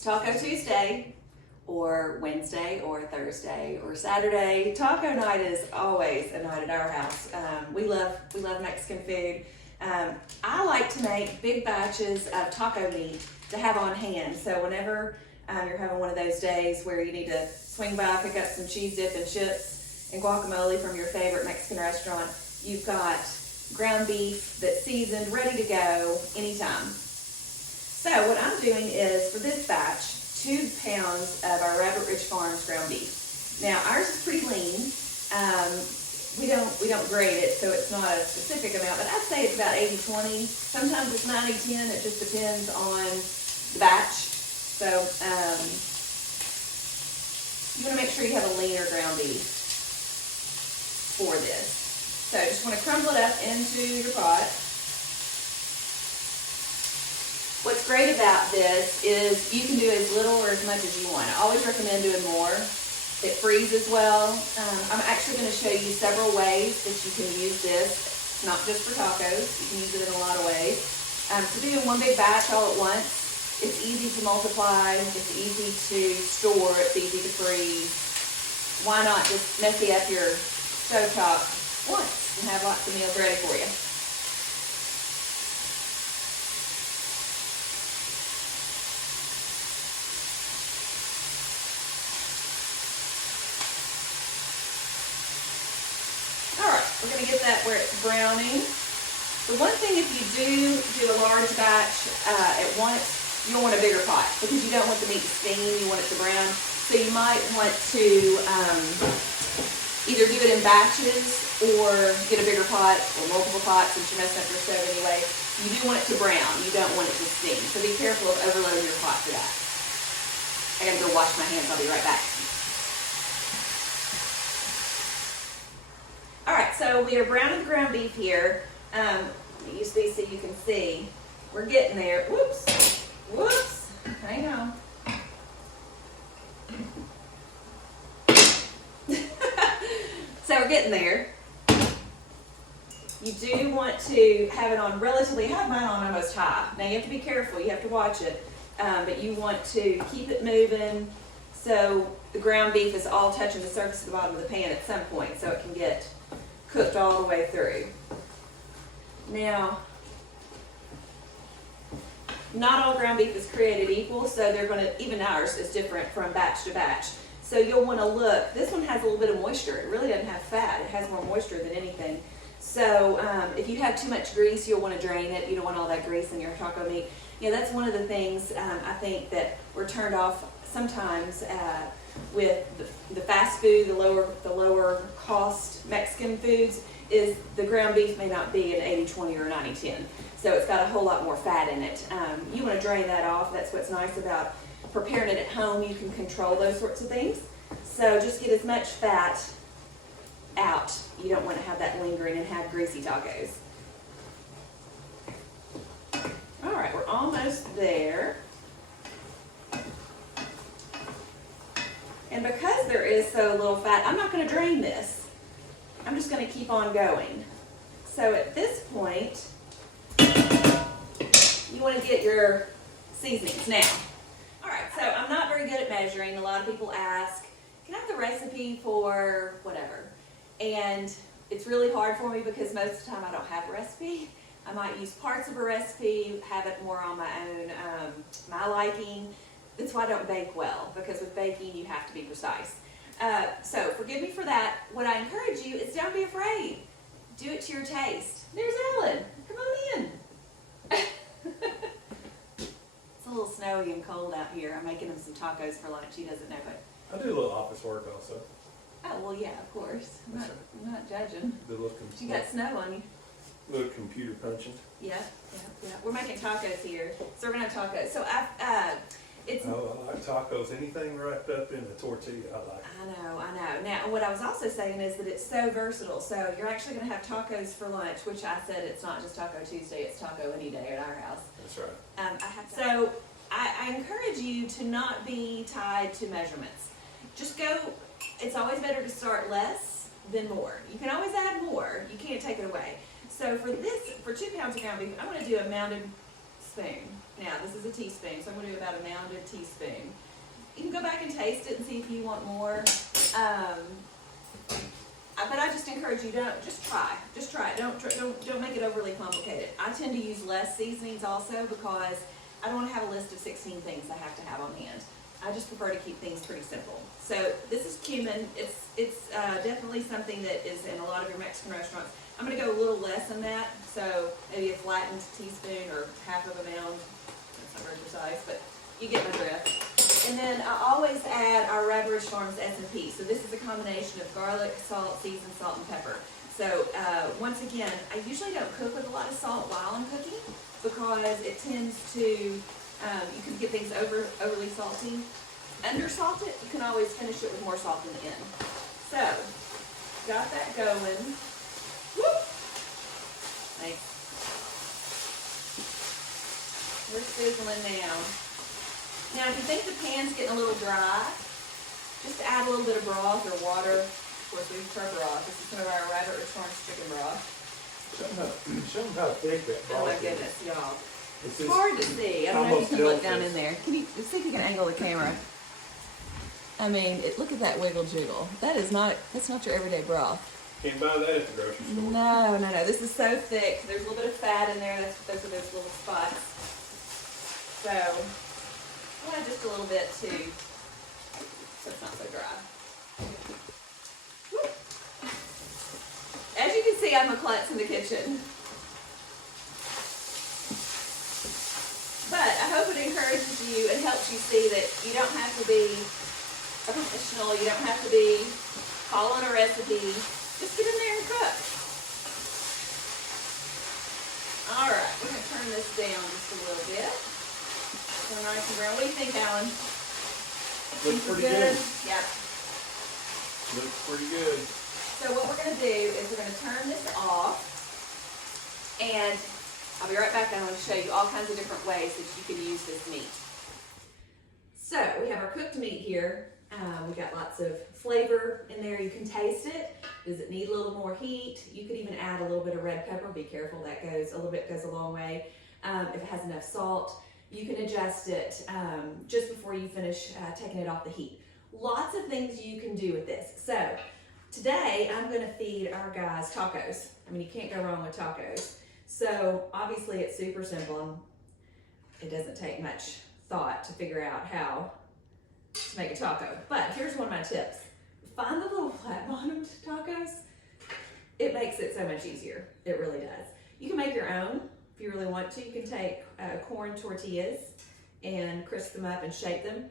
It's Taco Tuesday, or Wednesday, or Thursday, or Saturday. Taco night is always a night at our house. We love Mexican food. I like to make big batches of taco meat to have on hand. So whenever you're having one of those days where you need to swing by, pick up some cheese dip and chips and guacamole from your favorite Mexican restaurant, you've got ground beef that's seasoned, ready to go anytime. So what I'm doing is, for this batch, 2 pounds of our Rabbit Ridge Farms ground beef. Now ours is pretty lean. We don't grade it, so it's not a specific amount, but I'd say it's about 80-20. Sometimes it's 90-10. It just depends on the batch. So you want to make sure you have a leaner ground beef for this. So just want to crumble it up into your pot. What's great about this is you can do as little or as much as you want. I always recommend doing more. It freezes well. I'm actually going to show you several ways that you can use this. It's not just for tacos. You can use it in a lot of ways. To do in one big batch all at once, it's easy to multiply. It's easy to store. It's easy to freeze. Why not just messy up your stovetop once and have lots of meals ready for you? We're going to get that where it's browning. The one thing, if you do a large batch at once, you'll want a bigger pot because you don't want the meat to steam, you want it to brown. So you might want to either do it in batches or get a bigger pot or multiple pots since you're messing up your stove anyway. You do want it to brown, you don't want it to steam. So be careful of overloading your pot for that. I gotta go wash my hands, I'll be right back. Alright, so we are browning the ground beef here. Let me use these so you can see. We're getting there. Whoops. Whoops. Hang on. So we're getting there. You do want to have it on relatively, I have mine on almost high. Now you have to be careful, you have to watch it. But you want to keep it moving so the ground beef is all touching the surface of the bottom of the pan at some point so it can get cooked all the way through. Now, not all ground beef is created equal, so they're going to, even ours is different from batch to batch. So you'll want to look, this one has a little bit of moisture. It really doesn't have fat. It has more moisture than anything. So if you have too much grease, you'll want to drain it. You don't want all that grease in your taco meat. You know, that's one of the things I think that we're turned off sometimes with the fast food, the lower cost Mexican foods, is the ground beef may not be an 80-20 or 90-10. So it's got a whole lot more fat in it. You want to drain that off. That's what's nice about preparing it at home. You can control those sorts of things. So just get as much fat out. You don't want to have that lingering and have greasy tacos. All right, we're almost there. And because there is so little fat, I'm not going to drain this. I'm just going to keep on going. So at this point, you want to get your seasonings. Now, all right, so I'm not very good at measuring. A lot of people ask, can I have the recipe for whatever? And it's really hard for me because most of the time I don't have a recipe. I might use parts of a recipe, have it more on my own, my liking. That's why I don't bake well, because with baking you have to be precise. So forgive me for that. What I encourage you is don't be afraid. Do it to your taste. There's Ellen. Come on in. It's a little snowy and cold out here. I'm making him some tacos for lunch. He doesn't know it. I do a little office work also. Oh, well, yeah, of course. I'm not judging. You got snow on you. Little computer punching. Yeah. We're making tacos here. So we're going to have tacos. So I like tacos. Anything wrapped up in a tortilla, I like. I know. Now, what I was also saying is that it's so versatile. So you're actually going to have tacos for lunch, which I said it's not just Taco Tuesday, it's taco any day at our house. That's right. So I encourage you to not be tied to measurements. Just go, it's always better to start less than more. You can always add more. You can't take it away. So for 2 pounds of ground beef, I'm going to do a mounded spoon. Now, this is a teaspoon, so I'm gonna do about a mounded teaspoon. You can go back and taste it and see if you want more. But I just encourage you, just try it. Don't make it overly complicated. I tend to use less seasonings also because I don't want to have a list of 16 things I have to have on hand. I just prefer to keep things pretty simple. So this is cumin. It's definitely something that is in a lot of your Mexican restaurants. I'm going to go a little less than that, so maybe a flattened teaspoon or half of a mound. That's not very precise, but you get my drift. And then I always add our Raverish Farms S&P. So this is a combination of garlic, salt, seasoned salt, and pepper. So once again, I usually don't cook with a lot of salt while I'm cooking because it tends to, you can get things overly salty. Under salt it, you can always finish it with more salt in the end. So, got that going. Whoop! Nice. We're sizzling now. Now, if you think the pan's getting a little dry, just add a little bit of broth or water. Of course, we prefer broth. This is some of our Raverish Farms chicken broth. Show them how thick that Oh my broth is. goodness, y'all. It's It's hard to see. I don't know if you can look down in there. Can you see if you can angle the camera? I mean, look at that wiggle jiggle. That's not your everyday broth. Can't buy that at the grocery store. No. This is so thick. There's a little bit of fat in there. Those are those little spots. So, add just a little bit too, so it's not so dry. Woo. As you can see, I'm a klutz in the kitchen. But I hope it encourages you and helps you see that you don't have to be a professional, you don't have to be following a recipe. Just get in there and cook. All right, we're gonna turn this down just a little bit. So nice and brown. What do you think, Alan? Looks pretty good. Yep. Looks pretty good. So what we're gonna do is we're gonna turn this off, and I'll be right back and I'm gonna show you all kinds of different ways that you can use this meat. So we have our cooked meat here. We've got lots of flavor in there. You can taste it. Does it need a little more heat? You could even add a little bit of red pepper. Be careful, that goes a long way. If it has enough salt, you can adjust it just before you finish taking it off the heat. Lots of things you can do with this. So today I'm gonna feed our guys tacos. I mean, you can't go wrong with tacos. So obviously it's super simple. It doesn't take much thought to figure out how to make a taco. But here's one of my tips. Find the little flat bottomed tacos. It makes it so much easier. It really does. You can make your own if you really want to. You can take corn tortillas and crisp them up and shape them.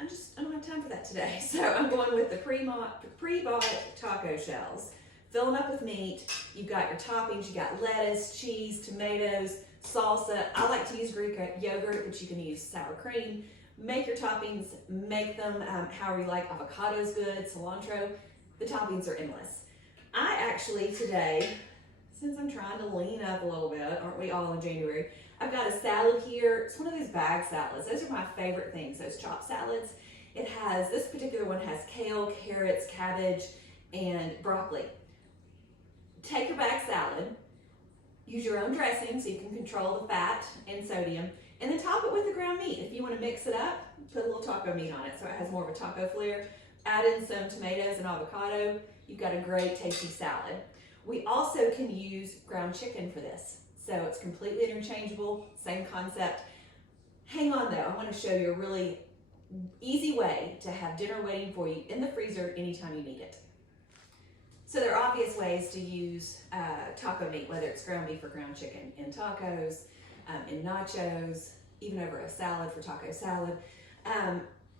I don't have time for that today. So I'm going with the pre-bought taco shells. Fill them up with meat. You've got your toppings. You got lettuce, cheese, tomatoes, salsa. I like to use Greek yogurt, but you can use sour cream. Make your toppings, make them however you like. Avocado's good, cilantro. The toppings are endless. I actually today, since I'm trying to lean up a little bit, aren't we all in January? I've got a salad here. It's one of those bag salads. Those are my favorite things, those chopped salads. This particular one has kale, carrots, cabbage, and broccoli. Take your bag salad, use your own dressing so you can control the fat and sodium, and then top it with the ground meat. If you want to mix it up, put a little taco meat on it so it has more of a taco flair. Add in some tomatoes and avocado. You've got a great tasty salad. We also can use ground chicken for this. So it's completely interchangeable, same concept. Hang on though, I want to show you a really easy way to have dinner waiting for you in the freezer anytime you need it. So there are obvious ways to use taco meat, whether it's ground beef or ground chicken, in tacos, in nachos, even over a salad for taco salad.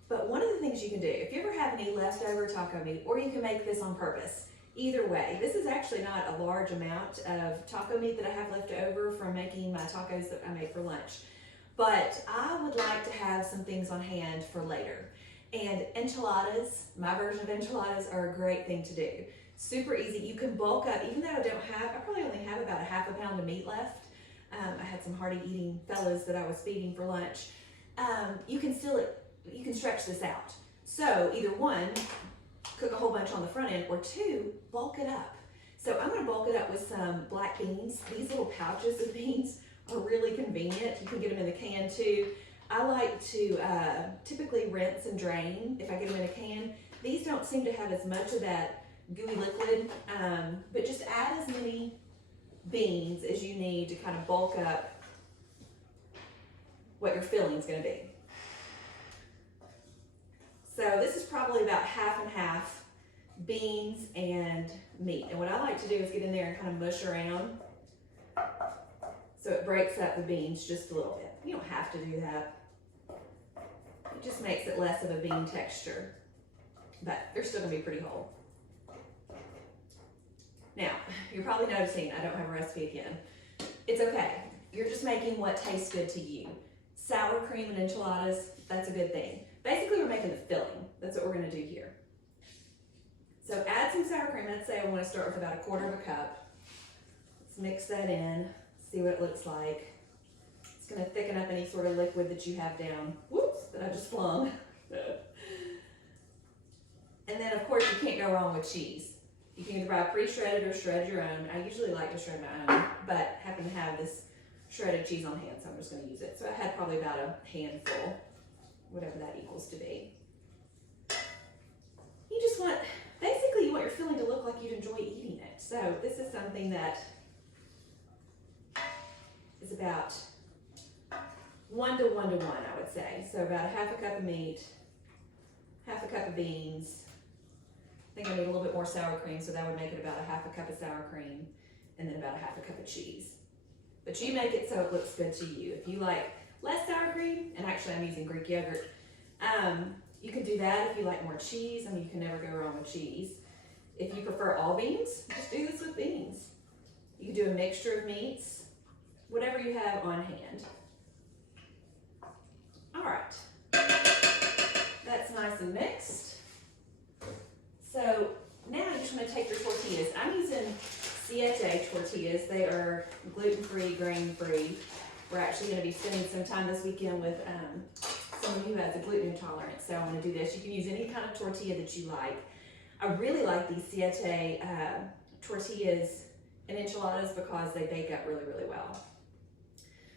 But one of the things you can do, if you ever have any leftover taco meat, or you can make this on purpose, either way, this is actually not a large amount of taco meat that I have left over from making my tacos that I make for lunch. But I would like to have some things on hand for later. And enchiladas, my version of enchiladas, are a great thing to do. Super easy. You can bulk up, even though I probably only have about a half a pound of meat left. I had some hearty eating fellows that I was feeding for lunch. You can stretch this out. So either one, cook a whole bunch on the front end, or two, bulk it up. So I'm gonna bulk it up with some black beans. These little pouches of beans are really convenient. You can get them in the can too. I like to typically rinse and drain if I get them in a can. These don't seem to have as much of that gooey liquid, but just add as many beans as you need to kind of bulk up what your filling is going to be. So this is probably about half and half beans and meat. And what I like to do is get in there and kind of mush around so it breaks up the beans just a little bit. You don't have to do that. It just makes it less of a bean texture, but they're still gonna be pretty whole. Now, you're probably noticing I don't have a recipe again. It's okay. You're just making what tastes good to you. Sour cream and enchiladas, that's a good thing. Basically, we're making the filling. That's what we're gonna do here. So add some sour cream. Let's say I wanna start with about 1/4 cup. Let's mix that in, see what it looks like. It's gonna thicken up any sort of liquid that you have down. Whoops, that I just flung. And then of course you can't go wrong with cheese. You can either buy pre-shredded or shred your own. I usually like to shred my own, but happen to have this shredded cheese on hand, so I'm just gonna use it. So I had probably about a handful, whatever that equals to be. You just want, basically you want your filling to look like you'd enjoy eating it. So this is something that is about 1 to 1 to 1, I would say. So about 1/2 cup of meat, 1/2 cup of beans. I think I need a little bit more sour cream, so that would make it about 1/2 cup of sour cream, and then about 1/2 cup of cheese. But you make it so it looks good to you. If you like less sour cream, and actually I'm using Greek yogurt, you can do that. If you like more cheese, I mean, you can never go wrong with cheese. If you prefer all beans, just do this with beans. You can do a mixture of meats, whatever you have on hand. All right, that's nice and mixed. So now you just want to take your tortillas. I'm using Siete tortillas. They are gluten-free, grain-free. We're actually going to be spending some time this weekend with someone who has a gluten intolerance, so I want to do this. You can use any kind of tortilla that you like. I really like these Siete tortillas and enchiladas because they bake up really, really well.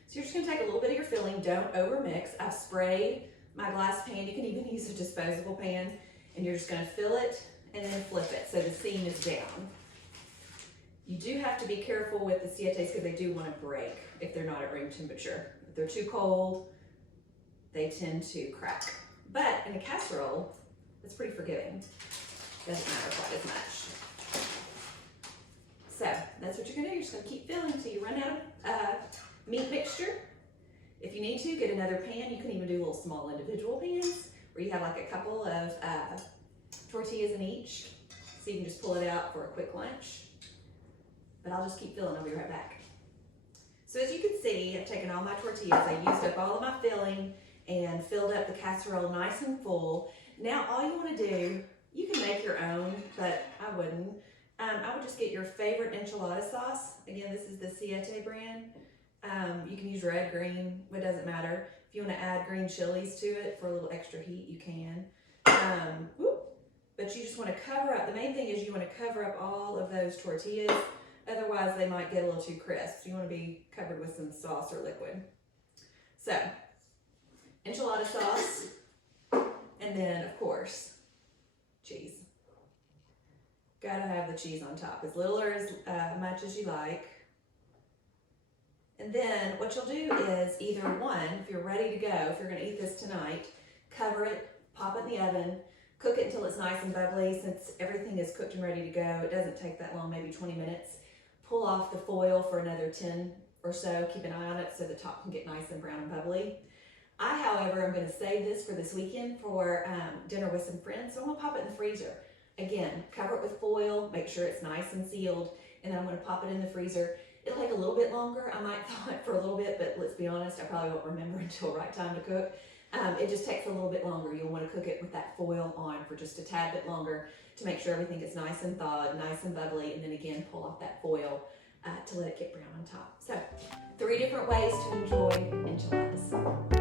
So you're just going to take a little bit of your filling. Don't over mix. I've sprayed my glass pan. You can even use a disposable pan, and you're just going to fill it and then flip it so the seam is down. You do have to be careful with the Sietes because they do want to break if they're not at room temperature. If they're too cold, they tend to crack. But in a casserole, it's pretty forgiving. Doesn't matter quite as much. So that's what you're gonna do. You're just gonna keep filling until you run out of meat mixture. If you need to, get another pan. You can even do little small individual pans where you have like a couple of tortillas in each. So you can just pull it out for a quick lunch. But I'll just keep filling. I'll be right back. So as you can see, I've taken all my tortillas. I used up all of my filling and filled up the casserole nice and full. Now all you want to do, you can make your own, but I wouldn't. I would just get your favorite enchilada sauce. Again, this is the Siete brand. You can use red, green, it doesn't matter. If you want to add green chilies to it for a little extra heat, you can. But you just want to cover up, the main thing is you want to cover up all of those tortillas. Otherwise, they might get a little too crisp. You want to be covered with some sauce or liquid. So, enchilada sauce, and then, of course, cheese. Gotta have the cheese on top, as little or as much as you like. And then what you'll do is either one, if you're ready to go, if you're going to eat this tonight, cover it, pop it in the oven, cook it until it's nice and bubbly. Since everything is cooked and ready to go, it doesn't take that long, maybe 20 minutes. Pull off the foil for another 10 or so. Keep an eye on it so the top can get nice and brown and bubbly. I, however, am going to save this for this weekend for dinner with some friends, so I'm going to pop it in the freezer. Again, cover it with foil, make sure it's nice and sealed, and then I'm going to pop it in the freezer. It'll take a little bit longer. I might thaw it for a little bit, but let's be honest, I probably won't remember until right time to cook. It just takes a little bit longer. You'll want to cook it with that foil on for just a tad bit longer to make sure everything is nice and thawed, nice and bubbly, and then again, pull off that foil to let it get brown on top. So, 3 different ways to enjoy enchiladas.